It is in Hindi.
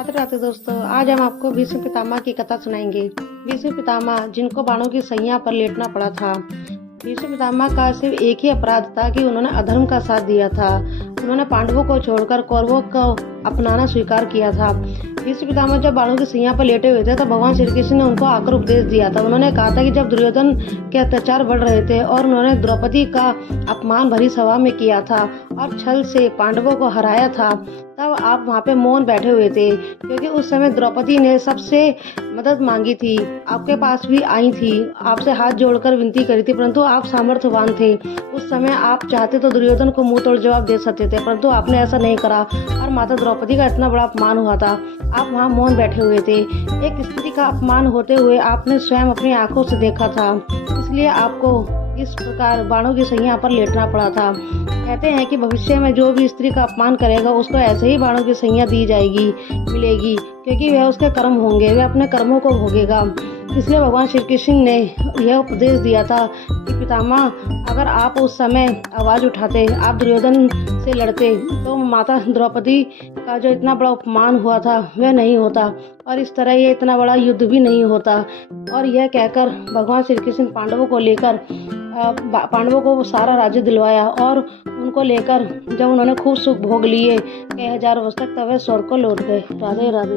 राधे राधे दोस्तों, आज हम आपको भीष्म पितामह की कथा सुनाएंगे। भीष्म पितामह जिनको बाणों की सैया पर लेटना पड़ा था। भीष्म पितामह का सिर्फ एक ही अपराध था कि उन्होंने अधर्म का साथ दिया था। उन्होंने पांडवों को छोड़कर कौरवों को अपनाना स्वीकार किया था। भीष्म पितामह जब बाणों की सैया पर लेटे हुए थे तो भगवान श्री कृष्ण ने उनको आकर उपदेश दिया था। उन्होंने कहा था कि जब दुर्योधन के अत्याचार बढ़ रहे थे और उन्होंने द्रौपदी का अपमान भरी सभा में किया था और छल से पांडवों को हराया था, तब आप वहाँ पे मौन बैठे हुए थे, क्योंकि उस समय द्रौपदी ने सबसे मदद मांगी थी, आपके पास भी आई थी, आपसे हाथ जोड़कर विनती करी थी, परंतु आप सामर्थ्यवान थे। उस समय आप चाहते तो दुर्योधन को मुंह तोड़ जवाब दे सकते थे, परंतु आपने ऐसा नहीं करा और माता द्रौपदी का इतना बड़ा अपमान हुआ था, आप वहाँ मौन बैठे हुए थे। एक स्त्री का अपमान होते हुए आपने स्वयं अपनी आंखों से देखा था, इसलिए आपको इस प्रकार बाणों की सैया पर लेटना पड़ा था। कहते हैं कि भविष्य में जो भी स्त्री का अपमान करेगा उसको ऐसे ही बाणों की सैया दी जाएगी, मिलेगी, क्योंकि वह उसके कर्म होंगे, वह अपने कर्मों को भोगेगा। इसलिए भगवान श्री कृष्ण ने यह उपदेश दिया था कि पितामह, अगर आप उस समय आवाज़ उठाते, आप दुर्योधन से लड़ते, तो माता द्रौपदी का जो इतना बड़ा अपमान हुआ था वह नहीं होता और इस तरह ये इतना बड़ा युद्ध भी नहीं होता। और यह कहकर भगवान श्री कृष्ण पांडवों को सारा राज्य दिलवाया और उनको लेकर जब उन्होंने खूब सुख भोग लिए कई हजार वर्ष तक, तब वे स्वर्ग को लौट गए। राधे राधे।